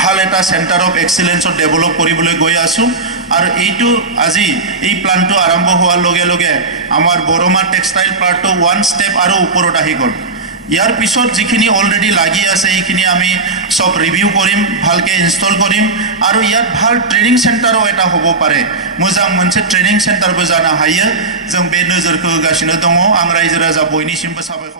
ভাল এটা centre of এক্সিলেন্সত develop কৰিবলৈ গৈ আছো আৰু এইটো আজি এই প্লানটো আৰম্ভ হোৱাৰ লগে লগে আমাৰ বৰমা টেক্সটাইল প্লান্টটো ওয়ান স্টেপ আৰু ওপৰত আহি গ'ল ইয়াৰ পিছত যিখিনি অলৰেডি লাগি আছে এইখিনি আমি সব ৰিভিউ কৰিম ভালকে ইনষ্টল কৰিম আৰু ইয়াত ভাল ট্ৰেনিং সেন্টাৰও এটা হ'ব পাৰে मोजां मोनसे ट्रेनिं सेन्टारबो जानो हायो जों बे नोजोरखौ होगासिनो दङ आं रायजो राजा बयनिसिमबो साबायखर